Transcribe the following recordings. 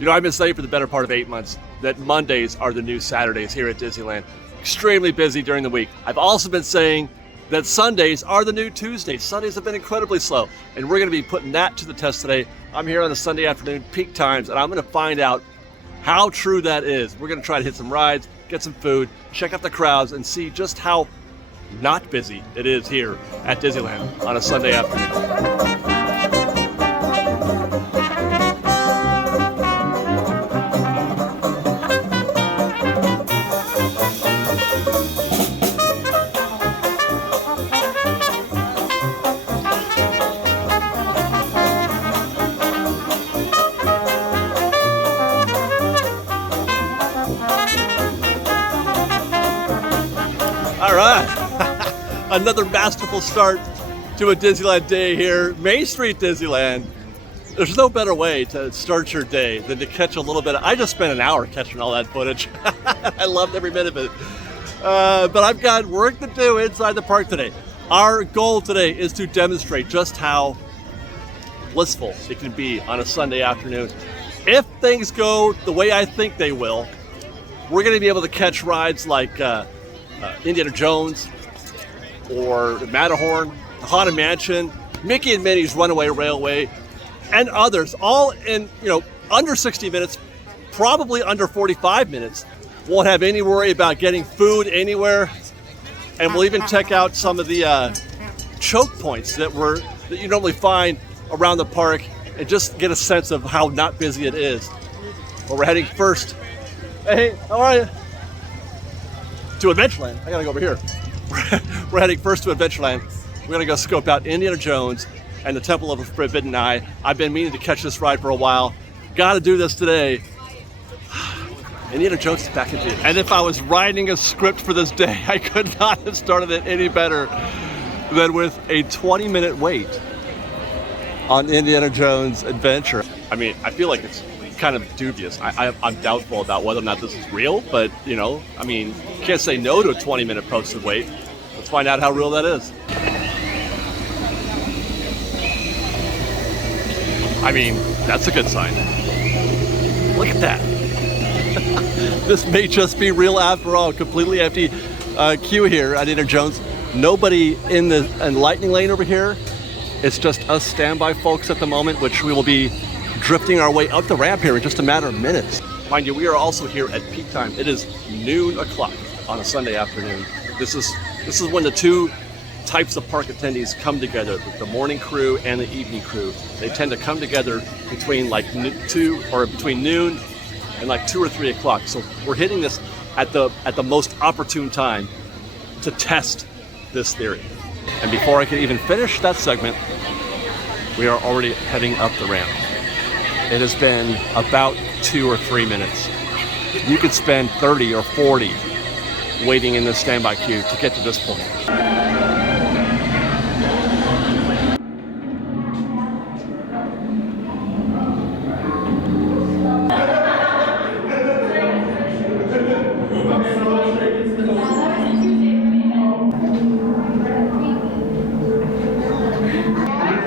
You know, I've been saying for the better part of 8 months that Mondays are the new Saturdays here at Disneyland. Extremely busy during the week. I've also been saying that Sundays are the new Tuesdays. Sundays have been incredibly slow, and we're going to be putting that to the test today. I'm here on the Sunday afternoon peak times, and I'm going to find out how true that is. We're going to try to hit some rides, get some food, check out the crowds, and see just how not busy it is here at Disneyland on a Sunday afternoon. All right, another masterful start to a Disneyland day here, Main Street Disneyland. There's no better way to start your day than to catch a little bit I just spent an hour catching all that footage. I loved every minute of it. But I've got work to do inside the park today. Our goal today is to demonstrate just how blissful it can be on a Sunday afternoon. If things go the way I think they will, we're going to be able to catch rides like Indiana Jones or Matterhorn, the Haunted Mansion, Mickey and Minnie's Runaway Railway, and others, all in under 60 minutes, probably under 45 minutes. Won't have any worry about getting food anywhere, and we'll even check out some of the choke points that you normally find around the park, and just get a sense of how not busy it is. But we're heading first. Hey, how are you? To Adventureland. I gotta go over here. We're heading first to Adventureland. We're gonna go scope out Indiana Jones and the Temple of the Forbidden Eye. I've been meaning to catch this ride for a while. Gotta do this today. Indiana Jones is back in theaters. And if I was writing a script for this day, I could not have started it any better than with a 20-minute wait on Indiana Jones Adventure. I mean, I feel like it's kind of dubious. I'm doubtful about whether or not this is real, but I mean, you can't say no to a 20-minute posted wait. Let's find out how real that is. I mean, that's a good sign. Look at that. This may just be real after all. Completely empty queue here at Indiana Jones. Nobody in the Lightning Lane over here. It's just us standby folks at the moment, which we will be drifting our way up the ramp here in just a matter of minutes. Mind you, we are also here at peak time. It is noon o'clock on a Sunday afternoon. This is when the two types of park attendees come together, the morning crew and the evening crew. They tend to come together between between noon and like 2 or 3 o'clock. So we're hitting this at the most opportune time to test this theory. And before I can even finish that segment, we are already heading up the ramp. It has been about 2 or 3 minutes. You could spend 30 or 40 waiting in this standby queue to get to this point.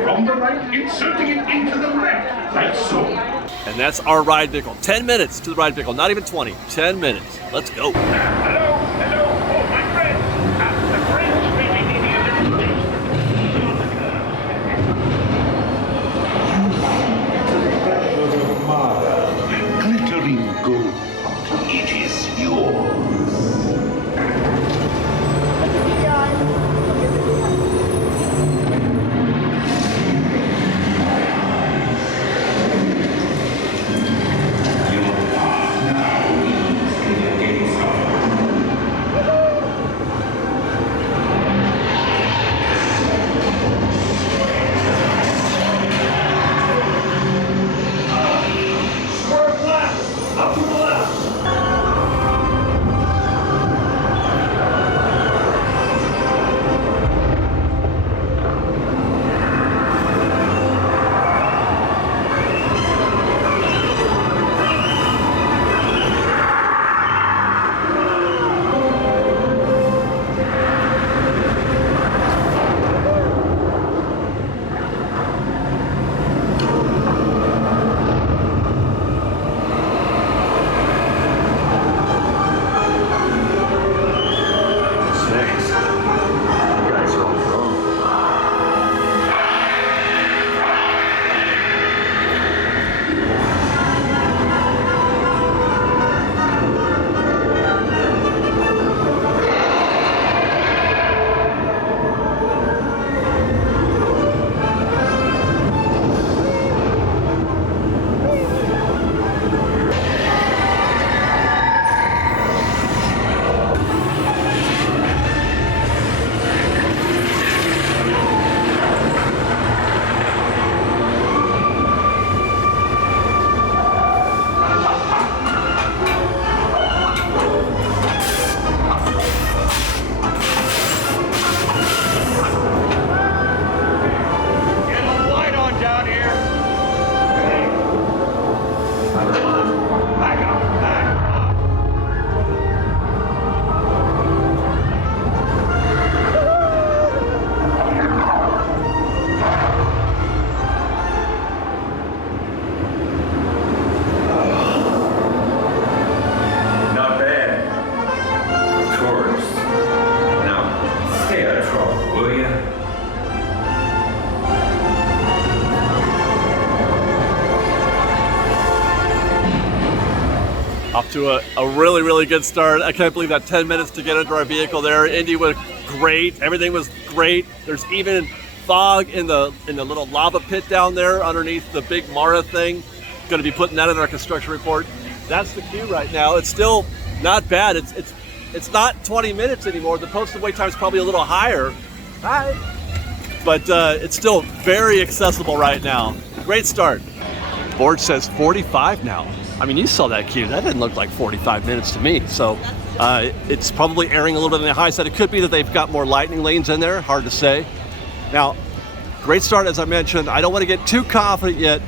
From the right, inserting it into the left, like so. And that's our ride vehicle. 10 minutes to the ride vehicle, not even 20. 10 minutes. Let's go. Hello, oh my friend. The French may be needing a little glittering gold. It is yours. Off to a really, really good start. I can't believe that 10 minutes to get into our vehicle there. Indy was great. Everything was great. There's even fog in the little lava pit down there underneath the big Mara thing. Going to be putting that in our construction report. That's the queue right now. It's still not bad. It's not 20 minutes anymore. The posted wait time is probably a little higher. Hi. But it's still very accessible right now. Great start. Board says 45 now. I mean, you saw that queue. That didn't look like 45 minutes to me. So it's probably erring a little bit on the high side. It could be that they've got more lightning lanes in there. Hard to say. Now, great start, as I mentioned. I don't want to get too confident yet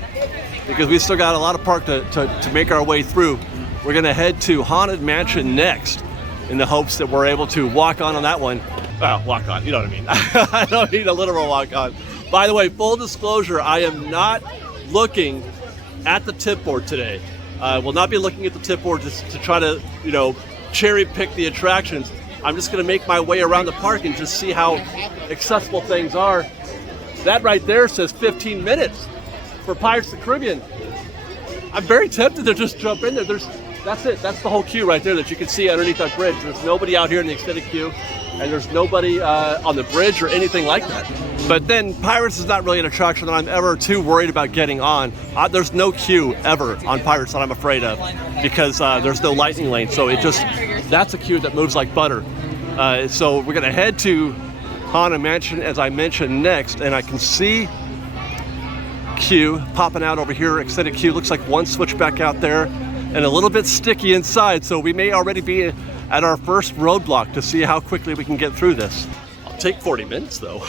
because we still got a lot of park to make our way through. We're going to head to Haunted Mansion next in the hopes that we're able to walk on that one. Well, walk on, you know what I mean. I don't need a literal walk on. By the way, full disclosure, I am not looking at the tip board today. I will not be looking at the tip board to try to, cherry pick the attractions. I'm just going to make my way around the park and just see how accessible things are. That right there says 15 minutes for Pirates of the Caribbean. I'm very tempted to just jump in there. That's it. That's the whole queue right there that you can see underneath that bridge. There's nobody out here in the extended queue, and there's nobody on the bridge or anything like that. But then Pirates is not really an attraction that I'm ever too worried about getting on. There's no queue ever on Pirates that I'm afraid of because there's no lightning lane. So that's a queue that moves like butter. So we're gonna head to Haunted Mansion, as I mentioned, next, and I can see queue popping out over here. Extended queue looks like one switchback out there and a little bit sticky inside. So we may already be at our first roadblock to see how quickly we can get through this. I'll take 40 minutes though.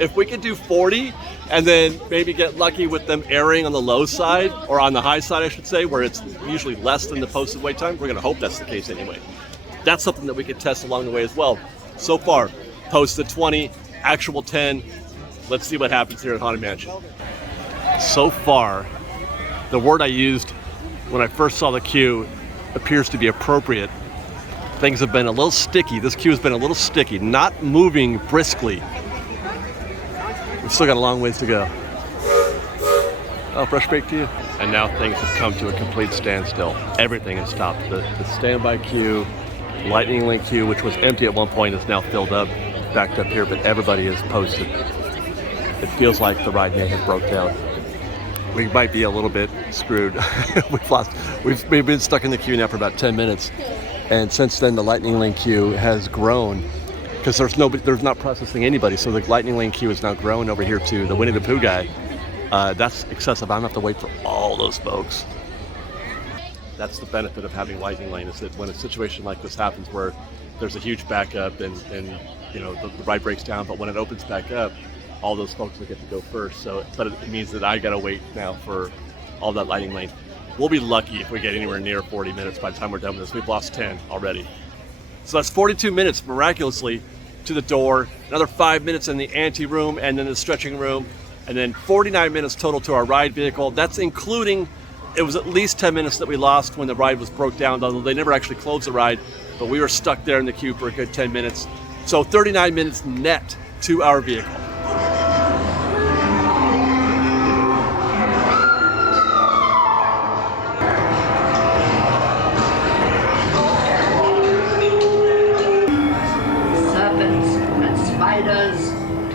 If we could do 40 and then maybe get lucky with them erring on the low side, or on the high side I should say, where it's usually less than the posted wait time, we're gonna hope that's the case anyway. That's something that we could test along the way as well. So far, posted 20, actual 10. Let's see what happens here at Haunted Mansion. So far, the word I used when I first saw the queue appears to be appropriate. Things have been a little sticky. This queue has been a little sticky, not moving briskly. We've still got a long ways to go. Oh, fresh baked to you. And now things have come to a complete standstill. Everything has stopped. The standby queue, lightning lane queue, which was empty at one point, is now filled up, backed up here, but everybody is posted. It feels like the ride may have broke down. We might be a little bit screwed. We've been stuck in the queue now for about 10 minutes. And since then, the lightning lane queue has grown because there's not processing anybody. So the lightning lane queue is now grown over here to the Winnie the Pooh guy. That's excessive. I'm gonna have to wait for all those folks. That's the benefit of having lightning lane, is that when a situation like this happens where there's a huge backup and the ride breaks down, but when it opens back up, all those folks will get to go first. So, but it means that I gotta wait now for all that lightning lane. We'll be lucky if we get anywhere near 40 minutes by the time we're done with this. We've lost 10 already. So that's 42 minutes miraculously to the door, another 5 minutes in the ante room and then the stretching room, and then 49 minutes total to our ride vehicle. That's including, it was at least 10 minutes that we lost when the ride was broke down, although they never actually closed the ride, but we were stuck there in the queue for a good 10 minutes. So 39 minutes net to our vehicle.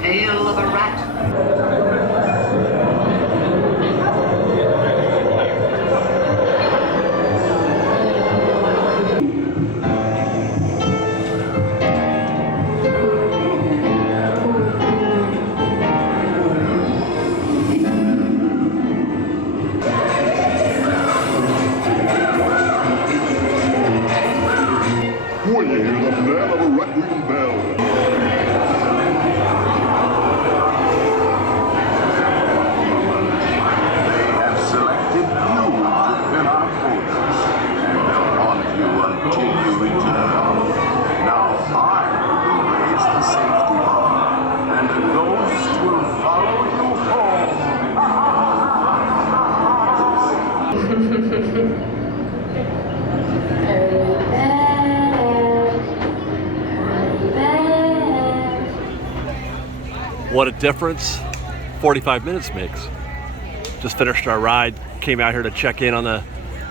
Tail of a rat. When you hear the knell of a rat-ring bell, What a difference 45 minutes makes. Just finished our ride, came out here to check in on the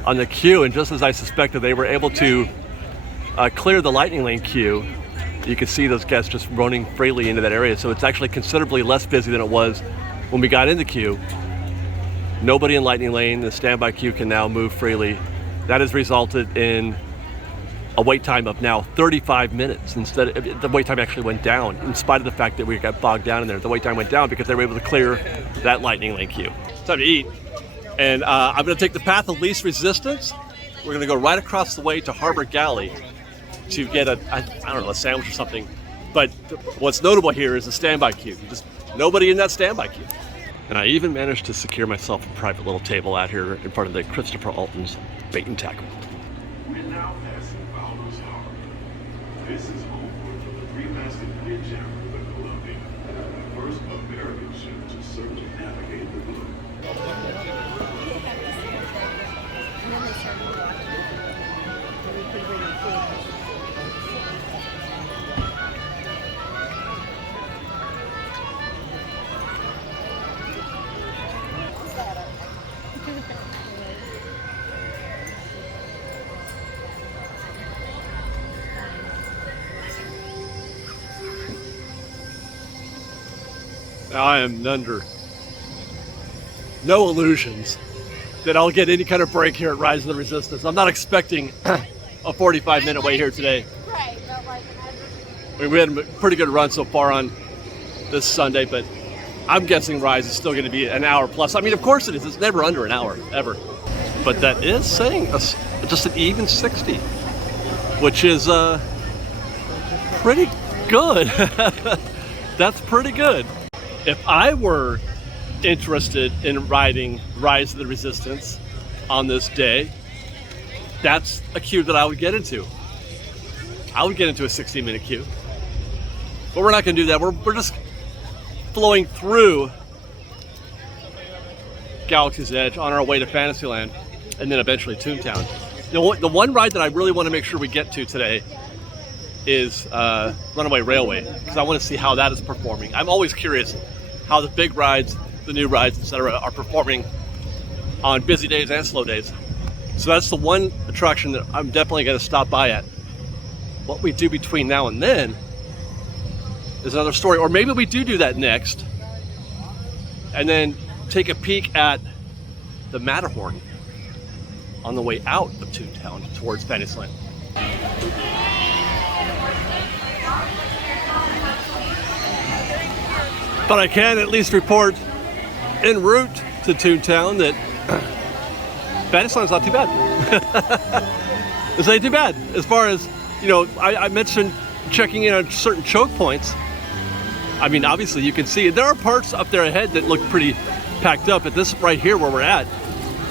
on the queue, and just as I suspected, they were able to clear the Lightning Lane queue. You can see those guests just running freely into that area, so it's actually considerably less busy than it was when we got in the queue. Nobody in Lightning Lane. The standby queue can now move freely. That has resulted in a wait time of now 35 minutes. Instead, the wait time actually went down, in spite of the fact that we got bogged down in there. The wait time went down because they were able to clear that Lightning Lane queue. It's time to eat, and I'm going to take the path of least resistance. We're going to go right across the way to Harbor Galley to get a sandwich or something. But what's notable here is the standby queue. Just nobody in that standby queue. And I even managed to secure myself a private little table out here in front of the Christopher Alton's Bait and Tackle. We're now passing Fowler's Harbor. This is home for the three-masted bridge jammer, the Columbia, the first American ship to circumnavigate the globe. Now I am under no illusions that I'll get any kind of break here at Rise of the Resistance. I'm not expecting a 45-minute wait here today. Right, but like, I mean, we had a pretty good run so far on this Sunday, but I'm guessing Rise is still going to be an hour plus. I mean, of course it is. It's never under an hour, ever. But that is saying just an even 60, which is pretty good. That's pretty good. If I were interested in riding Rise of the Resistance on this day, that's a queue that I would get into. I would get into a 60-minute queue. But we're not going to do that. We're just flowing through Galaxy's Edge on our way to Fantasyland and then eventually Toontown. The one ride that I really want to make sure we get to today is Runaway Railway, because I want to see how that is performing. I'm always curious how the big rides, the new rides, etc., are performing on busy days and slow days. So that's the one attraction that I'm definitely going to stop by at. What we do between now and then is another story, or maybe we do that next, and then take a peek at the Matterhorn on the way out of Toontown towards Fantasyland. But I can at least report en route to Toontown that Fantasyland's not too bad. It's not too bad. As far as, you know, I mentioned checking in on certain choke points. I mean, obviously you can see there are parts up there ahead that look pretty packed up, but this right here where we're at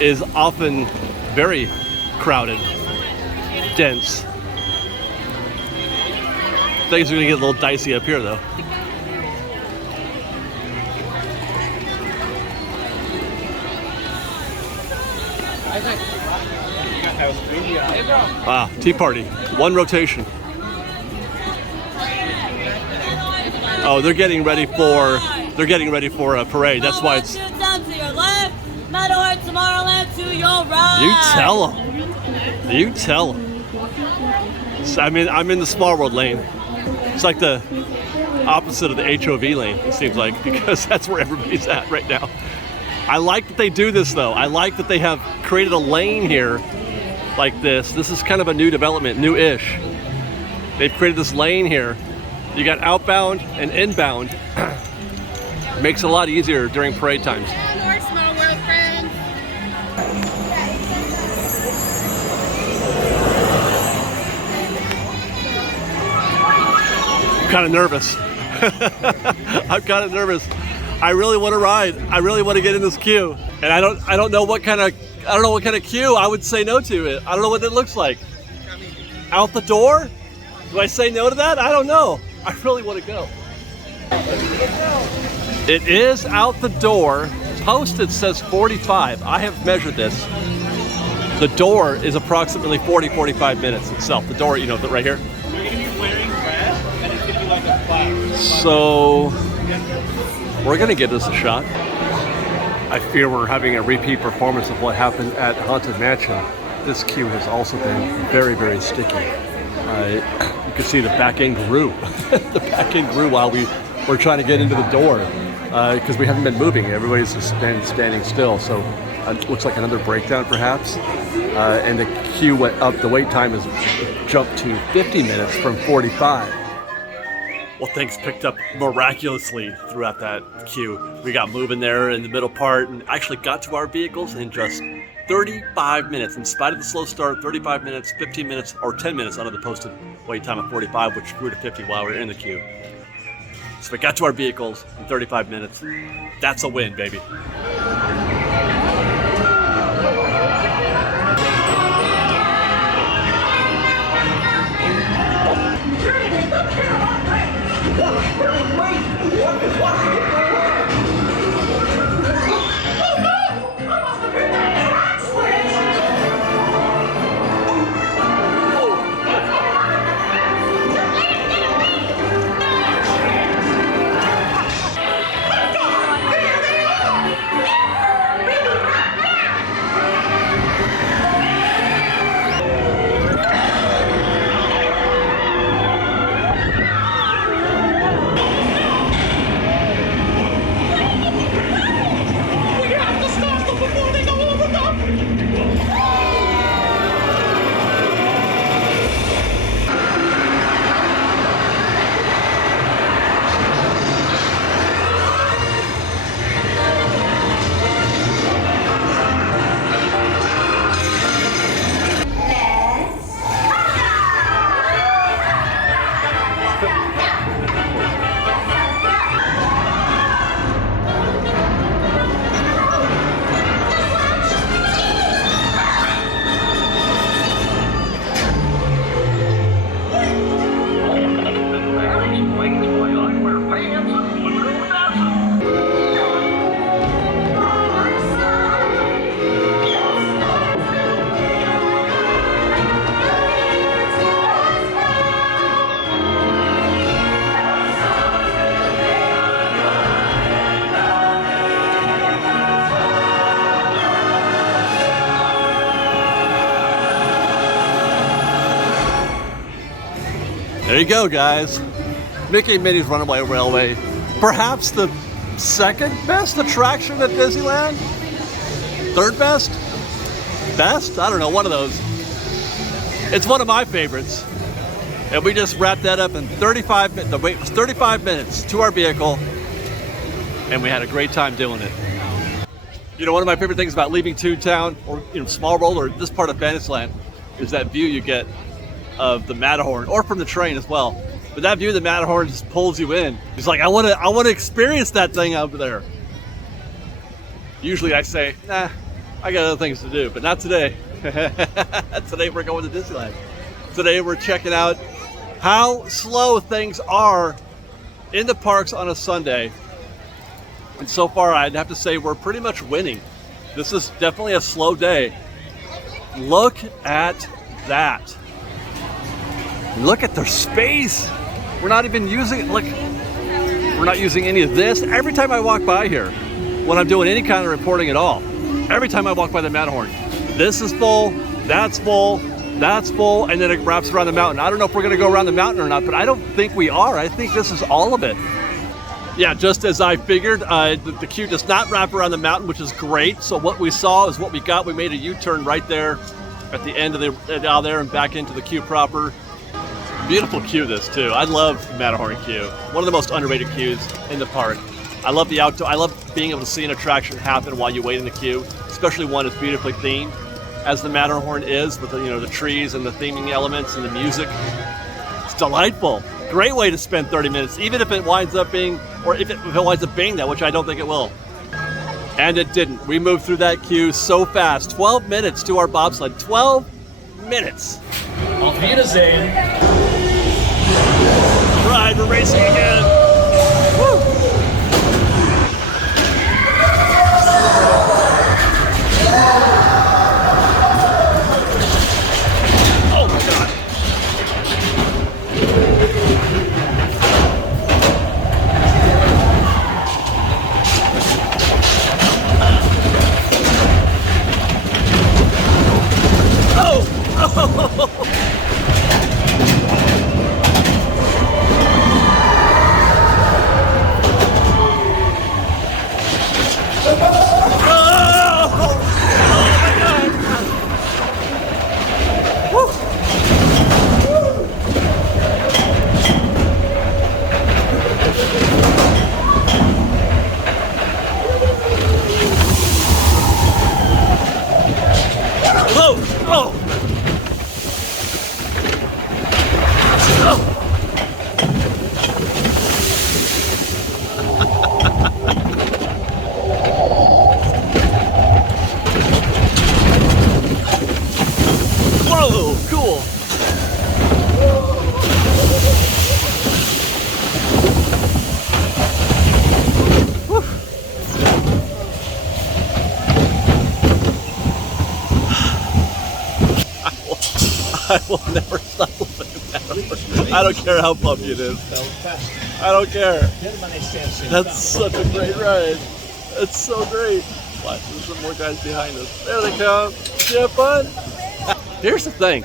is often very crowded, dense. Things are gonna get a little dicey up here though. Wow, tea party, one rotation. Oh, they're getting ready for a parade. That's why it's. Toontown to your left, Matterhorn, Tomorrowland to your right. You tell them. So I'm in the Small World lane. It's like the opposite of the HOV lane, it seems like, because that's where everybody's at right now. I like that they do this though. I like that they have created a lane here like this. This is kind of a new development, new-ish. They've created this lane here. You got outbound and inbound. Makes it a lot easier during parade times. More Small World friends. I'm kind of nervous. I'm kind of nervous. I really want to ride. I really want to get in this queue, and I don't know what kind of queue I would say no to it. I don't know what it looks like. Out the door? Do I say no to that? I don't know. I really want to go. It is out the door. Posted says 45. I have measured this. The door is approximately 45 minutes itself. The door, you know, right here. You're going to be wearing dress, and it's going to be like a cloud. So we're going to give this a shot. I fear we're having a repeat performance of what happened at Haunted Mansion this queue has also been very, very sticky. You can see the back end grew. The back end grew while we were trying to get into the door because we haven't been moving. Everybody's just been standing still. So it looks like another breakdown perhaps. And the queue went up. The wait time has jumped to 50 minutes from 45. Well, things picked up miraculously throughout that queue. We got moving there in the middle part and actually got to our vehicles in just 35 minutes. In spite of the slow start, 35 minutes, 15 minutes, or 10 minutes under the posted wait time of 45, which grew to 50 while we were in the queue. So we got to our vehicles in 35 minutes. That's a win, baby. There you go, guys. Mickey and Minnie's Runaway Railway. Perhaps the second best attraction at Disneyland? Third best? Best? I don't know, one of those. It's one of my favorites. And we just wrapped that up in 35 minutes. The wait was 35 minutes to our vehicle. And we had a great time doing it. You know, one of my favorite things about leaving Toontown, or Small World, or this part of Fantasyland, is that view you get of the Matterhorn, or from the train as well. But that view of the Matterhorn just pulls you in. It's like, I want to experience that thing over there. Usually I say, nah, I got other things to do, but not today. Today we're going to Disneyland. Today we're checking out how slow things are in the parks on a Sunday. And so far I'd have to say we're pretty much winning. This is definitely a slow day. Look at that. Look at their space. We're not even using it. Look, we're not using any of this. Every time I walk by here, when I'm doing any kind of reporting at all, every time I walk by the Matterhorn, this is full, that's full, that's full, and then it wraps around the mountain. I don't know if we're gonna go around the mountain or not, but I don't think we are. I think this is all of it. Yeah, just as I figured, the queue does not wrap around the mountain, which is great. So what we saw is what we got. We made a U-turn right there at the end of the out there and back into the queue proper. Beautiful queue this too. I love the Matterhorn queue. One of the most underrated queues in the park. I love the outdoor. I love being able to see an attraction happen while you wait in the queue, especially one that's beautifully themed, as the Matterhorn is, with the trees and the theming elements and the music. It's delightful. Great way to spend 30 minutes, even if it winds up being, or if it winds up being that, which I don't think it will. And it didn't. We moved through that queue so fast. 12 minutes to our bobsled. 12 minutes. Auf Wiedersehen. Right, we're racing again. Woo! Oh my God. Oh! Whoa, cool. Whew. I will never stop living that. I don't care how bumpy it is. I don't care. That's such a great ride. It's so great. Watch, there's some more guys behind us. There they come. Did you have fun? Here's the thing.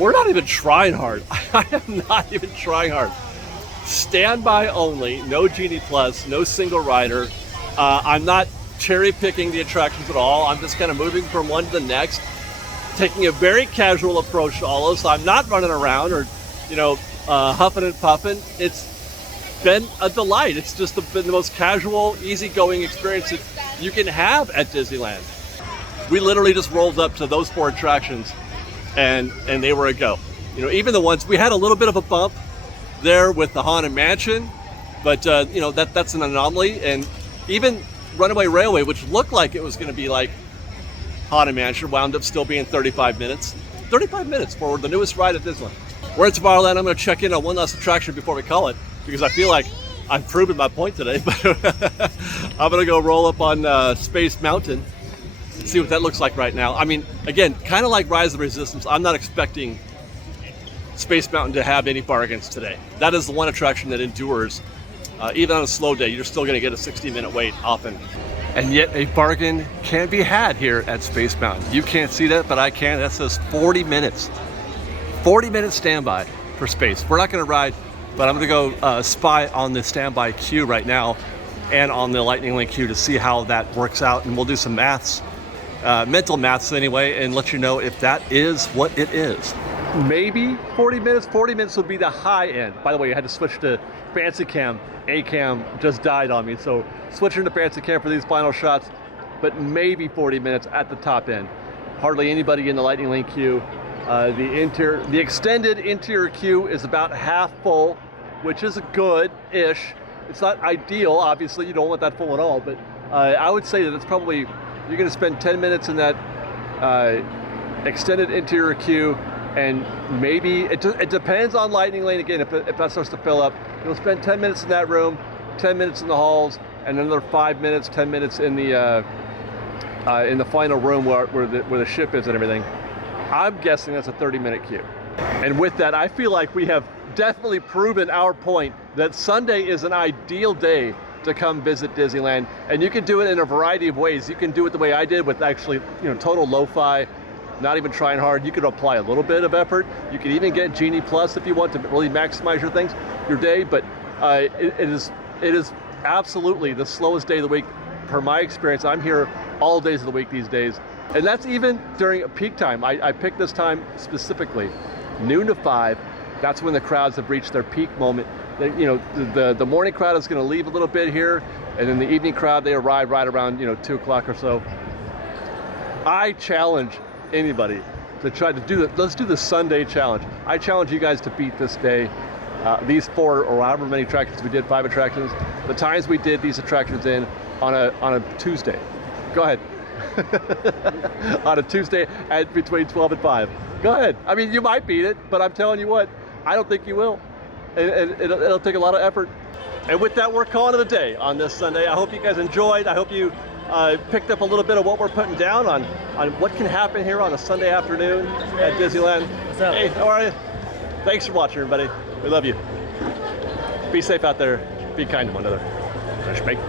We're not even trying hard. I am not even trying hard. Standby only, no Genie Plus, no single rider. I'm not cherry picking the attractions at all. I'm just kind of moving from one to the next, taking a very casual approach to all of this. So I'm not running around or, huffing and puffing. It's been a delight. It's just been the most casual, easygoing experience that you can have at Disneyland. We literally just rolled up to those 4 attractions and they were a go. Even the ones, we had a little bit of a bump there with the Haunted Mansion, but that's an anomaly. And even Runaway Railway, which looked like it was going to be like Haunted Mansion, wound up still being 35 minutes. 35 minutes for the newest ride at Disneyland. We're at Tomorrowland. I'm going to check in on one last attraction before we call it, because I feel like I've proven my point today. But I'm going to go roll up on Space Mountain and see what that looks like right now. I mean, again, kind of like Rise of the Resistance, I'm not expecting Space Mountain to have any bargains today. That is the one attraction that endures. Even on a slow day, you're still going to get a 60-minute wait often. And yet a bargain can be had here at Space Mountain. You can't see that, but I can. That says 40 minutes. 40-minute standby for Space. We're not going to ride, but I'm going to go spy on the standby queue right now and on the Lightning Lane queue to see how that works out. And we'll do some maths, mental maths anyway, and let you know if that is what it is. Maybe 40 minutes. 40 minutes would be the high end. By the way, I had to switch to Fancy Cam. A-Cam just died on me, so switching to Fancy Cam for these final shots, but maybe 40 minutes at the top end. Hardly anybody in the Lightning Lane queue. The extended interior queue is about half full, which is good-ish. It's not ideal, obviously. You don't want that full at all, but I would say that it's probably, you're going to spend 10 minutes in that extended interior queue, and maybe, it depends on Lightning Lane. Again, if that starts to fill up, you'll spend 10 minutes in that room, 10 minutes in the halls, and another 5 minutes, 10 minutes in the final room where the ship is and everything. I'm guessing that's a 30-minute queue. And with that, I feel like we have definitely proven our point that Sunday is an ideal day to come visit Disneyland. And you can do it in a variety of ways. You can do it the way I did with actually, total lo-fi, not even trying hard. You could apply a little bit of effort. You could even get Genie Plus if you want to really maximize your day. But it is absolutely the slowest day of the week per my experience. I'm here all days of the week these days. And that's even during a peak time. I picked this time specifically, noon to 5. That's when the crowds have reached their peak moment. The morning crowd is going to leave a little bit here, and then the evening crowd, they arrive right around 2 o'clock or so. I challenge anybody to try to do that. Let's do the Sunday challenge. I challenge you guys to beat this day. These 4 or however many attractions we did, 5 attractions, the times we did these attractions in on a Tuesday. Go ahead. On a Tuesday at between 12 and 5. Go ahead. I mean, you might beat it, but I'm telling you what, I don't think you will. And it'll take a lot of effort. And with that, we're calling it a day on this Sunday. I hope you guys enjoyed. I hope you picked up a little bit of what we're putting down on what can happen here on a Sunday afternoon at Disneyland. What's up? Hey, how are you? Thanks for watching, everybody. We love you. Be safe out there. Be kind to one another. Respect.